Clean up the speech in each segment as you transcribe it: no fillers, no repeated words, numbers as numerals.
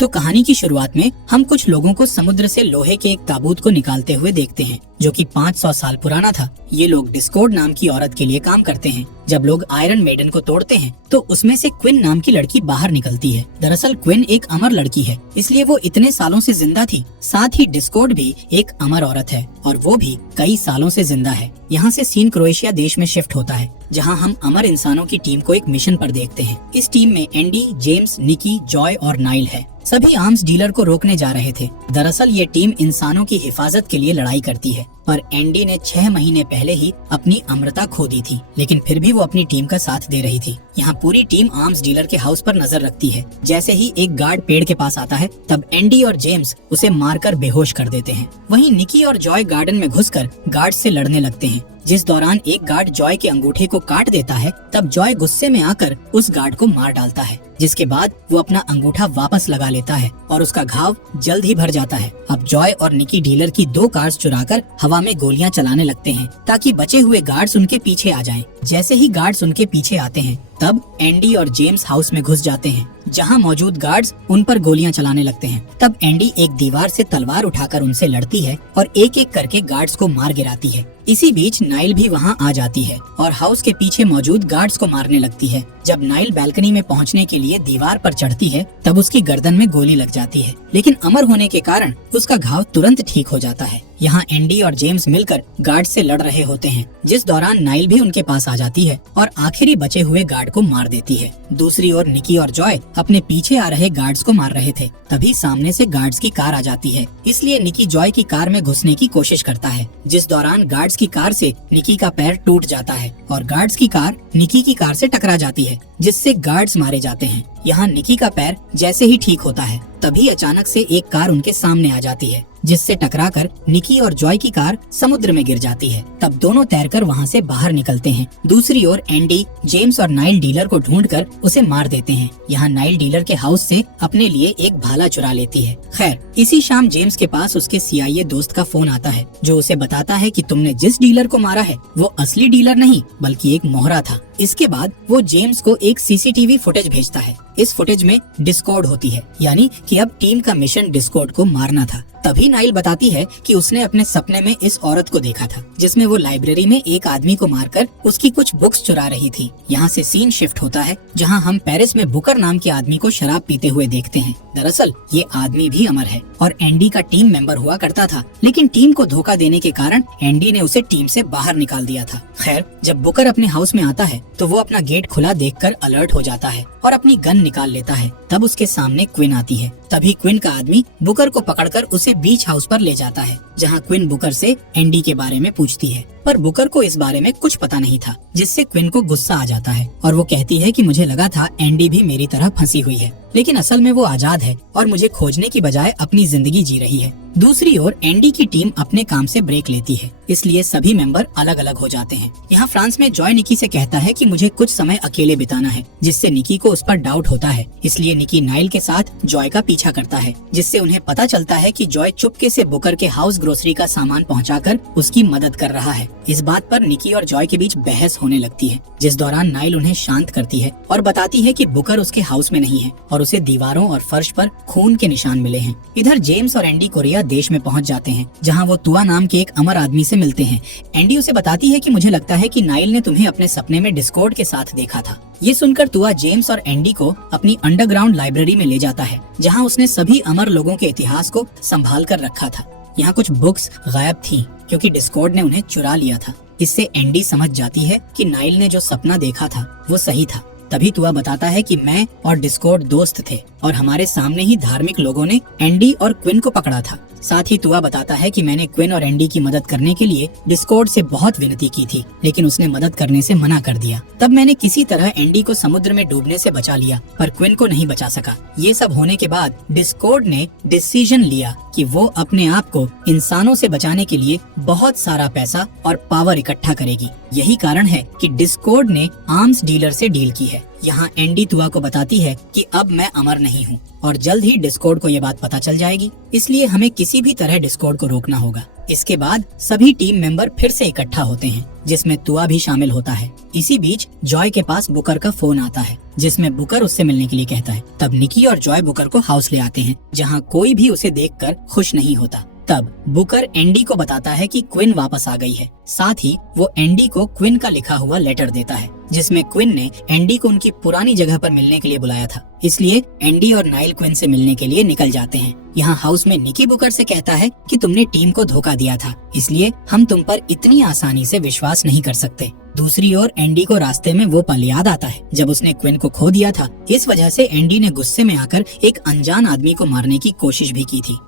तो कहानी की शुरुआत में हम कुछ लोगों को समुद्र से लोहे के एक ताबूत को निकालते हुए देखते हैं, जो कि 500 साल पुराना था। ये लोग डिस्कॉर्ड नाम की औरत के लिए काम करते हैं। जब लोग आयरन मेडन को तोड़ते हैं तो उसमें से क्विन नाम की लड़की बाहर निकलती है। दरअसल क्विन एक अमर लड़की है, इसलिए वो इतने सालों से जिंदा थी। साथ ही डिस्कॉर्ड भी एक अमर औरत है और वो भी कई सालों से जिंदा है। यहाँ से सीन क्रोएशिया देश में शिफ्ट होता है, जहाँ हम अमर इंसानों की टीम को एक मिशन पर देखते हैं। इस टीम में एंडी, जेम्स, निकी, जॉय और नाइल है। सभी आर्म्स डीलर को रोकने जा रहे थे। दरअसल ये टीम इंसानों की हिफाजत के लिए लड़ाई करती है और एंडी ने 6 महीने पहले ही अपनी अमरता खो दी थी, लेकिन फिर भी वो अपनी टीम का साथ दे रही थी। यहाँ पूरी टीम आर्म्स डीलर के हाउस पर नजर रखती है। जैसे ही एक गार्ड पेड़ के पास आता है, तब एंडी और जेम्स उसे मारकर बेहोश कर देते हैं। वहीं निकी और जॉय गार्डन में घुसकर गार्ड से लड़ने लगते हैं। जिस दौरान एक गार्ड जॉय के अंगूठे को काट देता है, तब जॉय गुस्से में आकर उस गार्ड को मार डालता है, जिसके बाद वो अपना अंगूठा वापस लगा लेता है और उसका घाव जल्द ही भर जाता है। अब जॉय और निकी डीलर की 2 कार्स चुराकर हवा में गोलियां चलाने लगते हैं ताकि बचे हुए गार्ड्स उनके पीछे आ जाएं। जैसे ही गार्ड्स उनके पीछे आते हैं, तब एंडी और जेम्स हाउस में घुस जाते हैं, जहां मौजूद गार्ड्स उन पर गोलियां चलाने लगते हैं। तब एंडी एक दीवार से तलवार उठाकर उनसे लड़ती है और एक एक करके गार्ड्स को मार गिराती है। इसी बीच नाइल भी वहां आ जाती है और हाउस के पीछे मौजूद गार्ड्स को मारने लगती है। जब नाइल बैल्कनी में पहुंचने के लिए दीवार पर चढ़ती है, तब उसकी गर्दन में गोली लग जाती है, लेकिन अमर होने के कारण उसका घाव तुरंत ठीक हो जाता है। यहाँ एंडी और जेम्स मिलकर गार्ड से लड़ रहे होते हैं, जिस दौरान नाइल भी उनके पास आ जाती है और आखिरी बचे हुए गार्ड को मार देती है। दूसरी ओर निकी और जॉय अपने पीछे आ रहे गार्ड्स को मार रहे थे। तभी सामने से गार्ड्स की कार आ जाती है, इसलिए निकी जॉय की कार में घुसने की कोशिश करता है, जिस दौरान गार्ड्स की कार से निकी का पैर टूट जाता है और गार्ड्स की कार निकी की कार से टकरा जाती है, जिससे गार्ड्स मारे जाते हैं। यहाँ निकी का पैर जैसे ही ठीक होता है, तभी अचानक से एक कार उनके सामने आ जाती है, जिससे टकराकर निकी और जॉय की कार समुद्र में गिर जाती है। तब दोनों तैरकर वहाँ से बाहर निकलते हैं। दूसरी ओर एंडी, जेम्स और नाइल डीलर को ढूंढकर उसे मार देते हैं। यहाँ नाइल डीलर के हाउस से अपने लिए एक भाला चुरा लेती है। खैर, इसी शाम जेम्स के पास उसके CIA दोस्त का फोन आता है, जो उसे बताता है कि तुमने जिस डीलर को मारा है वो असली डीलर नहीं बल्कि एक मोहरा था। इसके बाद वो जेम्स को एक CCTV फुटेज भेजता है। इस फुटेज में डिस्कॉर्ड होती है, यानी कि अब टीम का मिशन डिस्कॉर्ड को मारना था। तभी नाइल बताती है कि उसने अपने सपने में इस औरत को देखा था, जिसमें वो लाइब्रेरी में एक आदमी को मारकर उसकी कुछ बुक्स चुरा रही थी। यहाँ से सीन शिफ्ट होता है, जहाँ हम पेरिस में बुकर नाम के आदमी को शराब पीते हुए देखते हैं। दरअसल ये आदमी भी अमर है और एंडी का टीम मेंबर हुआ करता था, लेकिन टीम को धोखा देने के कारण एंडी ने उसे टीम से बाहर निकाल दिया था। खैर, जब बुकर अपने हाउस में आता है तो वो अपना गेट खुला देखकर अलर्ट हो जाता है और अपनी गन निकाल लेता है। तब उसके सामने क्विन आती है। तभी क्विन का आदमी बुकर को पकड़कर उसे बीच हाउस पर ले जाता है, जहां क्विन बुकर से एंडी के बारे में पूछती है, पर बुकर को इस बारे में कुछ पता नहीं था, जिससे क्विन को गुस्सा आ जाता है और वो कहती है कि मुझे लगा था एंडी भी मेरी तरह फंसी हुई है, लेकिन असल में वो आजाद है और मुझे खोजने की बजाय अपनी जिंदगी जी रही है। दूसरी ओर एंडी की टीम अपने काम से ब्रेक लेती है, इसलिए सभी मेंबर अलग अलग हो जाते हैं। यहाँ फ्रांस में जॉय निकी से कहता है कि मुझे कुछ समय अकेले बिताना है, जिससे निकी को उस पर डाउट होता है। इसलिए निकी नाइल के साथ जॉय का पीछा करता है, जिससे उन्हें पता चलता है कि जॉय चुपके से बुकर के हाउस ग्रोसरी का सामान पहुंचाकर उसकी मदद कर रहा है। इस बात पर निकी और जॉय के बीच बहस होने लगती है, जिस दौरान नाइल उन्हें शांत करती है और बताती है कि बुकर उसके हाउस में नहीं है और उसे दीवारों और फर्श पर खून के निशान मिले हैं। इधर जेम्स और एंडी कोरिया देश में पहुंच जाते हैं, जहां वो तुआ नाम के एक अमर आदमी से मिलते हैं। एंडी उसे बताती है कि मुझे लगता है कि नाइल ने तुम्हें अपने सपने में डिस्कॉर्ड के साथ देखा था। ये सुनकर तुआ जेम्स और एंडी को अपनी अंडरग्राउंड लाइब्रेरी में ले जाता है, जहां उसने सभी अमर लोगों के इतिहास को संभाल कर रखा था। यहाँ कुछ बुक्स गायब थीं, क्योंकि डिस्कॉर्ड ने उन्हें चुरा लिया था। इससे एंडी समझ जाती है कि नाइल ने जो सपना देखा था वो सही था। तभी तुआ बताता है कि मैं और डिस्कॉर्ड दोस्त थे और हमारे सामने ही धार्मिक लोगों ने एंडी और क्विन को पकड़ा था। साथ ही तुआ बताता है कि मैंने क्विन और एंडी की मदद करने के लिए डिस्कॉर्ड से बहुत विनती की थी, लेकिन उसने मदद करने से मना कर दिया। तब मैंने किसी तरह एंडी को समुद्र में डूबने से बचा लिया, पर क्विन को नहीं बचा सका। ये सब होने के बाद डिस्कॉर्ड ने डिसीजन लिया कि वो अपने आप को इंसानों से बचाने के लिए बहुत सारा पैसा और पावर इकट्ठा करेगी। यही कारण है कि डिस्कॉर्ड ने आर्म्स डीलर से डील की है। यहाँ एंडी तुआ को बताती है कि अब मैं अमर नहीं हूँ और जल्द ही डिस्कॉर्ड को ये बात पता चल जाएगी, इसलिए हमें किसी भी तरह डिस्कॉर्ड को रोकना होगा। इसके बाद सभी टीम मेंबर फिर से इकट्ठा होते हैं, जिसमें तुआ भी शामिल होता है। इसी बीच जॉय के पास बुकर का फोन आता है, जिसमें बुकर उससे मिलने के लिए कहता है। तब निकी और जॉय बुकर को हाउस ले आते हैं, जहाँ कोई भी उसे देखकर खुश नहीं होता। तब बुकर एंडी को बताता है कि क्विन वापस आ गई है। साथ ही वो एंडी को क्विन का लिखा हुआ लेटर देता है, जिसमें क्विन ने एंडी को उनकी पुरानी जगह पर मिलने के लिए बुलाया था। इसलिए एंडी और नाइल क्विन से मिलने के लिए निकल जाते हैं। यहाँ हाउस में निकी बुकर से कहता है कि तुमने टीम को धोखा दिया था, इसलिए हम तुम पर इतनी आसानी से विश्वास नहीं कर सकते। दूसरी ओर एंडी को रास्ते में वो पल याद आता है जब उसने क्विन को खो दिया था। इस वजह से एंडी ने गुस्से में आकर एक अनजान आदमी को मारने की कोशिश भी की थी।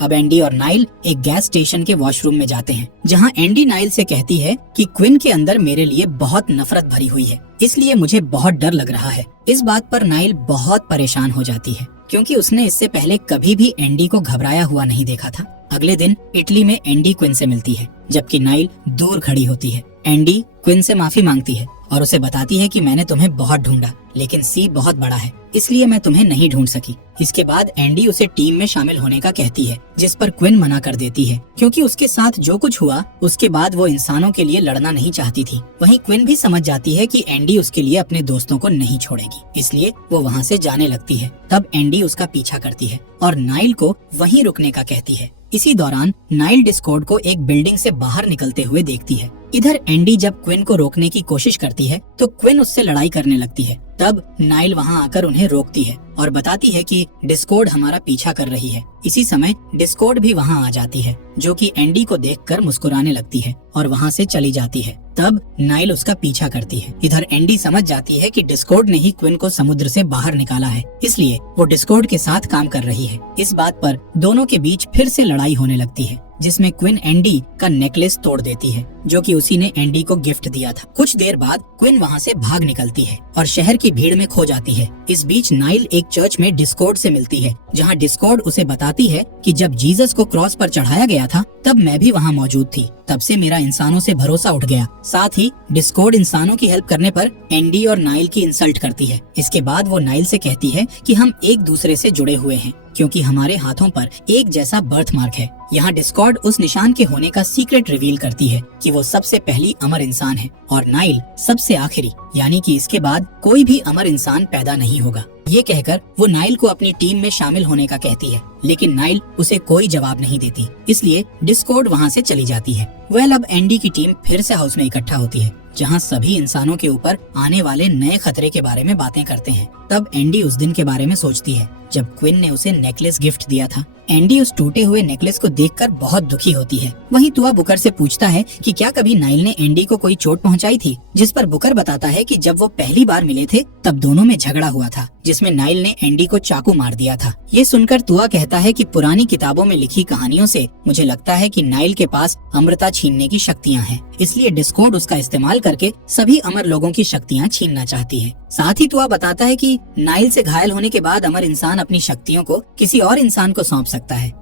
अब एंडी और नाइल एक गैस स्टेशन के वॉशरूम में जाते हैं, जहाँ एंडी नाइल से कहती है कि क्विन के अंदर मेरे लिए बहुत नफरत भरी हुई है, इसलिए मुझे बहुत डर लग रहा है। इस बात पर नाइल बहुत परेशान हो जाती है, क्योंकि उसने इससे पहले कभी भी एंडी को घबराया हुआ नहीं देखा था। अगले दिन इटली में एंडी क्विन से मिलती है, जबकि नाइल दूर खड़ी होती है। एंडी क्विन से माफी मांगती है और उसे बताती है कि मैंने तुम्हें बहुत ढूंढा, लेकिन सी बहुत बड़ा है, इसलिए मैं तुम्हें नहीं ढूंढ सकी। इसके बाद एंडी उसे टीम में शामिल होने का कहती है, जिस पर क्विन मना कर देती है, क्योंकि उसके साथ जो कुछ हुआ उसके बाद वो इंसानों के लिए लड़ना नहीं चाहती थी। वहीं क्विन भी समझ जाती है कि एंडी उसके लिए अपने दोस्तों को नहीं छोड़ेगी, इसलिए वो वहाँ से जाने लगती है। तब एंडी उसका पीछा करती है और नाइल को वहीं रुकने का कहती है। इसी दौरान नाइल डिस्कॉर्ड को एक बिल्डिंग से बाहर निकलते हुए देखती है। इधर एंडी जब क्विन को रोकने की कोशिश करती है तो क्विन उससे लड़ाई करने लगती है। तब नाइल वहां आकर उन्हें रोकती है और बताती है कि डिस्कॉर्ड हमारा पीछा कर रही है। इसी समय डिस्कॉर्ड भी वहां आ जाती है, जो कि एंडी को देखकर मुस्कुराने लगती है और वहां से चली जाती है। तब नाइल उसका पीछा करती है। इधर एंडी समझ जाती है कि डिस्कॉर्ड ने ही क्विन को समुद्र से बाहर निकाला है, इसलिए वो डिस्कॉर्ड के साथ काम कर रही है। इस बात पर दोनों के बीच फिर से लड़ाई होने लगती है, जिसमें क्विन एंडी का नेकलेस तोड़ देती है, जो कि उसी ने एंडी को गिफ्ट दिया था। कुछ देर बाद क्विन वहां से भाग निकलती है और शहर की भीड़ में खो जाती है। इस बीच नाइल एक चर्च में डिस्कॉर्ड से मिलती है, जहां डिस्कॉर्ड उसे बताती है कि जब जीसस को क्रॉस पर चढ़ाया गया था तब मैं भी वहां मौजूद थी, तब से मेरा इंसानों से भरोसा उठ गया। साथ ही डिस्कॉर्ड इंसानों की हेल्प करने पर एंडी और नाइल की इंसल्ट करती है। इसके बाद वो नाइल से कहती है कि हम एक दूसरे से जुड़े हुए हैं, क्योंकि हमारे हाथों पर एक जैसा बर्थ मार्क है। यहाँ डिस्कॉर्ड उस निशान के होने का सीक्रेट रिवील करती है कि वो सबसे पहली अमर इंसान है और नाइल सबसे आखिरी, यानी कि इसके बाद कोई भी अमर इंसान पैदा नहीं होगा। ये कहकर वो नाइल को अपनी टीम में शामिल होने का कहती है, लेकिन नाइल उसे कोई जवाब नहीं देती, इसलिए डिस्कॉर्ड वहाँ से चली जाती है। अब एंडी की टीम फिर से हाउस में इकट्ठा होती है, जहाँ सभी इंसानों के ऊपर आने वाले नए खतरे के बारे में बातें करते हैं। तब एंडी उस दिन के बारे में सोचती है जब क्विन ने उसे नेकलेस गिफ्ट दिया था। एंडी उस टूटे हुए नेकलेस को देखकर बहुत दुखी होती है। वहीं तुआ बुकर से पूछता है कि क्या कभी नाइल ने एंडी को कोई चोट पहुंचाई थी, जिस पर बुकर बताता है कि जब वो पहली बार मिले थे तब दोनों में झगड़ा हुआ था, जिसमें नाइल ने एंडी को चाकू मार दिया था। ये सुनकर तुआ कहता है कि पुरानी किताबों में लिखी कहानियों से मुझे लगता है कि नाइल के पास अमरता छीनने की शक्तियाँ हैं, इसलिए डिस्कॉर्ड उसका इस्तेमाल करके सभी अमर लोगों की शक्तियाँ छीनना चाहती है। साथ ही तुआ बताता है कि नाइल से घायल होने के बाद अमर इंसान अपनी शक्तियों को किसी और इंसान को सौंप सकता है।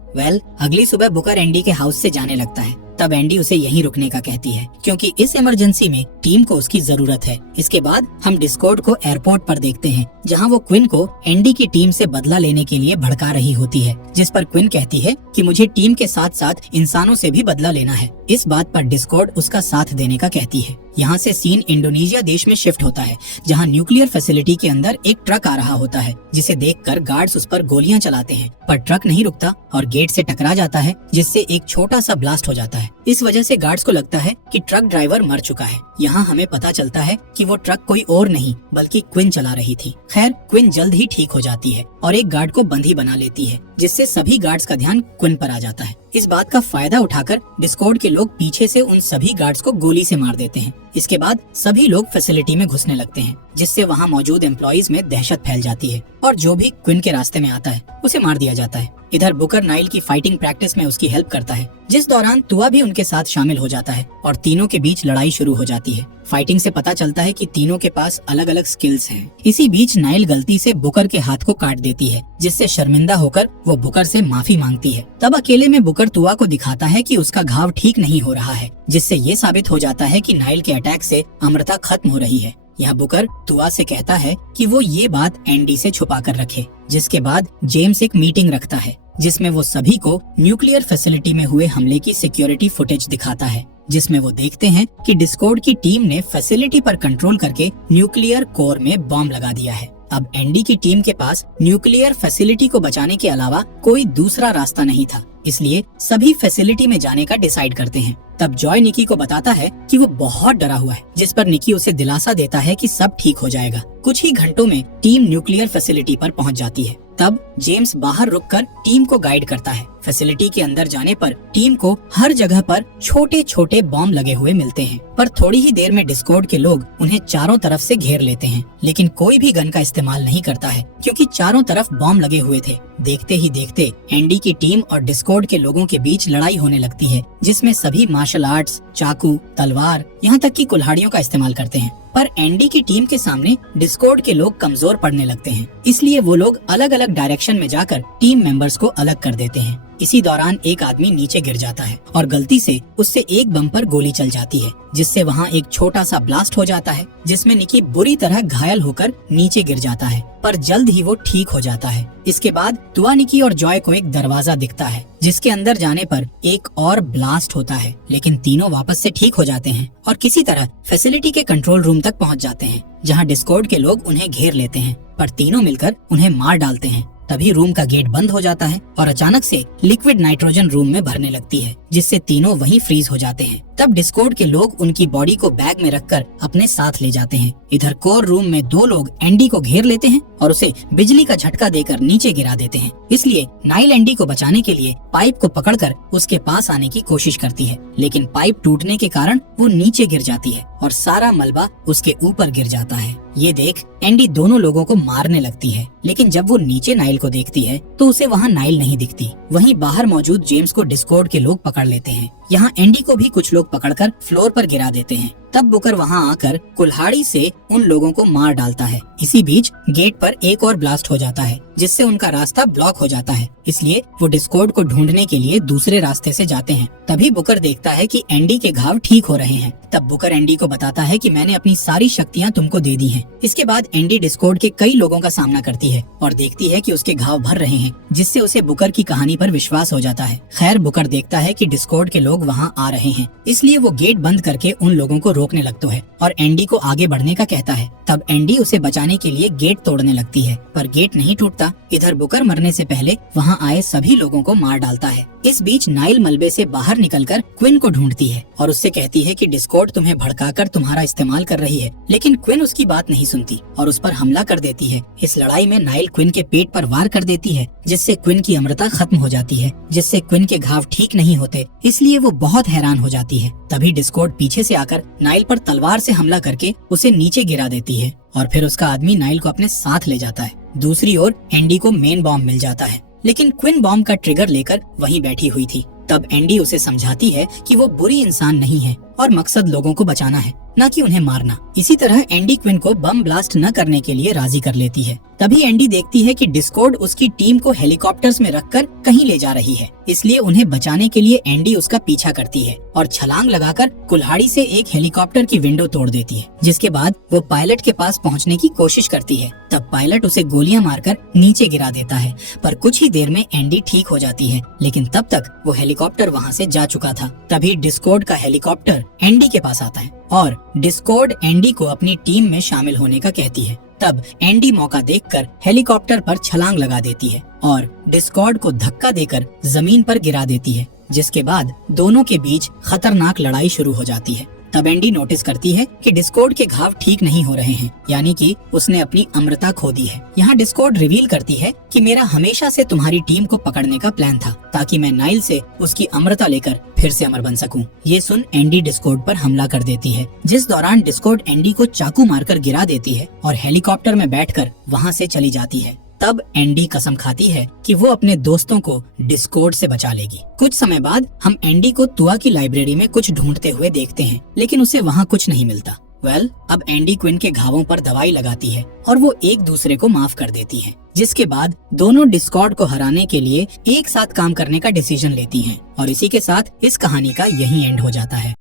अगली सुबह बुकर एंडी के हाउस से जाने लगता है। तब एंडी उसे यहीं रुकने का कहती है, क्योंकि इस इमरजेंसी में टीम को उसकी जरूरत है। इसके बाद हम डिस्कॉर्ड को एयरपोर्ट पर देखते हैं, जहां वो क्विन को एंडी की टीम से बदला लेने के लिए भड़का रही होती है, जिस पर क्विन कहती है कि मुझे टीम के साथ साथ इंसानों से भी बदला लेना है। इस बात पर डिस्कॉर्ड उसका साथ देने का कहती है। यहाँ से सीन इंडोनेशिया देश में शिफ्ट होता है, जहाँ न्यूक्लियर फैसिलिटी के अंदर एक ट्रक आ रहा होता है, जिसे देखकर गार्ड्स उस पर गोलियां चलाते हैं, पर ट्रक नहीं रुकता और गेट से टकरा जाता है, जिससे एक छोटा सा ब्लास्ट हो जाता है। इस वजह से गार्ड्स को लगता है कि ट्रक ड्राइवर मर चुका है। यहाँ हमें पता चलता है कि वो ट्रक कोई और नहीं बल्कि क्विन चला रही थी। खैर, क्विन जल्द ही ठीक हो जाती है और एक गार्ड को बंदी बना लेती है, जिससे सभी गार्ड्स का ध्यान क्विन पर आ जाता है। इस बात का फायदा उठाकर डिस्कॉर्ड के लोग पीछे से उन सभी गार्ड्स को गोली से मार देते हैं। इसके बाद सभी लोग फैसिलिटी में घुसने लगते हैं, जिससे वहाँ मौजूद एम्प्लॉइज में दहशत फैल जाती है और जो भी क्विन के रास्ते में आता है उसे मार दिया जाता है। इधर बुकर नाइल की फाइटिंग प्रैक्टिस में उसकी हेल्प करता है, जिस दौरान तुआ भी उनके साथ शामिल हो जाता है और तीनों के बीच लड़ाई शुरू हो जाती है। फाइटिंग से पता चलता है कि तीनों के पास अलग अलग स्किल्स हैं। इसी बीच नाइल गलती से बुकर के हाथ को काट देती है, जिससे शर्मिंदा होकर वो बुकर से माफी मांगती है। तब अकेले में बुकर तुआ को दिखाता है कि उसका घाव ठीक नहीं हो रहा है, जिससे ये साबित हो जाता है कि नाइल के अटैक से अमृता खत्म हो रही है। यह बुकर तुआ से कहता है कि वो ये बात एंडी से छुपा कर रखे। जिसके बाद जेम्स एक मीटिंग रखता है जिसमें वो सभी को न्यूक्लियर फैसिलिटी में हुए हमले की सिक्योरिटी फुटेज दिखाता है, जिसमें वो देखते हैं कि डिस्कॉर्ड की टीम ने फैसिलिटी पर कंट्रोल करके न्यूक्लियर कोर में बॉम्ब लगा दिया है। अब एंडी की टीम के पास न्यूक्लियर फैसिलिटी को बचाने के अलावा कोई दूसरा रास्ता नहीं था, इसलिए सभी फैसिलिटी में जाने का डिसाइड करते हैं। तब जॉय निकी को बताता है कि वो बहुत डरा हुआ है, जिस पर निकी उसे दिलासा देता है कि सब ठीक हो जाएगा। कुछ ही घंटों में टीम न्यूक्लियर फैसिलिटी पर पहुंच जाती है। तब जेम्स बाहर रुककर टीम को गाइड करता है। फैसिलिटी के अंदर जाने पर टीम को हर जगह पर छोटे छोटे बॉम्ब लगे हुए मिलते हैं, पर थोड़ी ही देर में डिस्कॉर्ड के लोग उन्हें चारों तरफ से घेर लेते हैं, लेकिन कोई भी गन का इस्तेमाल नहीं करता है क्योंकि चारों तरफ बॉम्ब लगे हुए थे। देखते ही देखते एंडी की टीम और डिस्कॉर्ड के लोगों के बीच लड़ाई होने लगती है, जिसमें सभी मार्शल आर्ट्स, चाकू, तलवार, यहाँ तक कि कुल्हाड़ियों का इस्तेमाल करते हैं। पर एंडी की टीम के सामने डिस्कॉर्ड के लोग कमजोर पड़ने लगते हैं, इसलिए वो लोग अलग अलग डायरेक्शन में जाकर टीम मेंबर्स को अलग कर देते हैं। इसी दौरान एक आदमी नीचे गिर जाता है और गलती से उससे एक बम पर गोली चल जाती है, जिससे वहाँ एक छोटा सा ब्लास्ट हो जाता है, जिसमें निकी बुरी तरह घायल होकर नीचे गिर जाता है, पर जल्द ही वो ठीक हो जाता है। इसके बाद तुआ, निकी और जॉय को एक दरवाजा दिखता है, जिसके अंदर जाने पर एक और ब्लास्ट होता है, लेकिन तीनों वापस से ठीक हो जाते हैं और किसी तरह फैसिलिटी के कंट्रोल रूम तक पहुंच जाते हैं, जहां डिस्कॉर्ड के लोग उन्हें घेर लेते हैं, पर तीनों मिलकर उन्हें मार डालते हैं। तभी रूम का गेट बंद हो जाता है और अचानक से लिक्विड नाइट्रोजन रूम में भरने लगती है, जिससे तीनों वहीं फ्रीज हो जाते हैं। तब डिस्कॉर्ड के लोग उनकी बॉडी को बैग में रखकर अपने साथ ले जाते हैं। इधर कोर रूम में दो लोग एंडी को घेर लेते हैं और उसे बिजली का झटका देकर नीचे गिरा देते हैं। इसलिए नाइल एंडी को बचाने के लिए पाइप को पकड़कर उसके पास आने की कोशिश करती है, लेकिन पाइप टूटने के कारण वो नीचे गिर जाती है और सारा मलबा उसके ऊपर गिर जाता है। ये देख एंडी दोनों लोगों को मारने लगती है, लेकिन जब वो नीचे नाइल को देखती है तो उसे वहाँ नाइल नहीं दिखती। वहीं बाहर मौजूद जेम्स को डिस्कॉर्ड के लोग पकड़ लेते हैं। यहाँ एंडी को भी कुछ लोग पकड़कर फ्लोर पर गिरा देते हैं। तब बुकर वहाँ आकर कुल्हाड़ी से उन लोगों को मार डालता है। इसी बीच गेट पर एक और ब्लास्ट हो जाता है, जिससे उनका रास्ता ब्लॉक हो जाता है, इसलिए वो डिस्कॉर्ड को ढूंढने के लिए दूसरे रास्ते से जाते हैं। तभी बुकर देखता है कि एंडी के घाव ठीक हो रहे हैं। तब बुकर एंडी को बताता है कि मैंने अपनी सारी शक्तियाँ तुमको दे दी हैं। इसके बाद एंडी डिस्कॉर्ड के कई लोगों का सामना करती है और देखती है कि उसके घाव भर रहे हैं, जिससे उसे बुकर की कहानी पर विश्वास हो जाता है। खैर बुकर देखता है कि डिस्कॉर्ड के लोग वहाँ आ रहे हैं, इसलिए वो गेट बंद करके उन लोगों को रोकने लगता है और एंडी को आगे बढ़ने का कहता है। तब एंडी उसे बचाने के लिए गेट तोड़ने लगती है, पर गेट नहीं टूटता। इधर बुकर मरने से पहले वहाँ आए सभी लोगों को मार डालता है। इस बीच नाइल मलबे से बाहर निकलकर क्विन को ढूंढती है और उससे कहती है कि डिस्कॉर्ड तुम्हें भड़काकर तुम्हारा इस्तेमाल कर रही है, लेकिन क्विन उसकी बात नहीं सुनती और उस पर हमला कर देती है। इस लड़ाई में नाइल क्विन के पेट पर वार कर देती है, जिससे क्विन की अमृता खत्म हो जाती है, जिससे क्विन के घाव ठीक नहीं होते, इसलिए वो बहुत हैरान हो जाती है। तभी डिस्कॉर्ड पीछे से आकर नाइल पर तलवार से हमला करके उसे नीचे गिरा देती है और फिर उसका आदमी नाइल को अपने साथ ले जाता है। दूसरी ओर एंडी को मेन बॉम्ब मिल जाता है, लेकिन क्विन बॉम्ब का ट्रिगर लेकर वहीं बैठी हुई थी। तब एंडी उसे समझाती है कि वो बुरी इंसान नहीं है और मकसद लोगों को बचाना है, न कि उन्हें मारना। इसी तरह एंडी क्विन को बम ब्लास्ट न करने के लिए राजी कर लेती है। तभी एंडी देखती है कि डिस्कॉर्ड उसकी टीम को हेलीकॉप्टर्स में रखकर कहीं ले जा रही है, इसलिए उन्हें बचाने के लिए एंडी उसका पीछा करती है और छलांग लगाकर कुल्हाड़ी से एक हेलीकॉप्टर की विंडो तोड़ देती है, जिसके बाद वो पायलट के पास पहुंचने की कोशिश करती है। तब पायलट उसे गोलियां मारकर नीचे गिरा देता है, पर कुछ ही देर में एंडी ठीक हो जाती है, लेकिन तब तक वो हेलीकॉप्टर वहाँ से जा चुका था। तभी डिस्कॉर्ड का हेलीकॉप्टर एंडी के पास आता है और डिस्कॉर्ड एंडी को अपनी टीम में शामिल होने का कहती है। तब एंडी मौका देखकर हेलीकॉप्टर पर छलांग लगा देती है और डिस्कॉर्ड को धक्का देकर जमीन पर गिरा देती है, जिसके बाद दोनों के बीच खतरनाक लड़ाई शुरू हो जाती है। तब एंडी नोटिस करती है कि डिस्कॉर्ड के घाव ठीक नहीं हो रहे हैं, यानी कि उसने अपनी अमृता खो दी है। यहाँ डिस्कॉर्ड रिवील करती है कि मेरा हमेशा से तुम्हारी टीम को पकड़ने का प्लान था, ताकि मैं नाइल से उसकी अमृता लेकर फिर से अमर बन सकूं। ये सुन एंडी डिस्कॉर्ड पर हमला कर देती है, जिस दौरान डिस्कॉर्ड एंडी को चाकू मारकर गिरा देती है और हेलीकॉप्टर में बैठकर वहाँ से चली जाती है। तब एंडी कसम खाती है कि वो अपने दोस्तों को डिस्कॉर्ड से बचा लेगी। कुछ समय बाद हम एंडी को तुआ की लाइब्रेरी में कुछ ढूंढते हुए देखते हैं, लेकिन उसे वहाँ कुछ नहीं मिलता। अब एंडी क्विन के घावों पर दवाई लगाती है और वो एक दूसरे को माफ कर देती है, जिसके बाद दोनों डिस्कॉर्ड को हराने के लिए एक साथ काम करने का डिसीजन लेती हैं और इसी के साथ इस कहानी का यही एंड हो जाता है।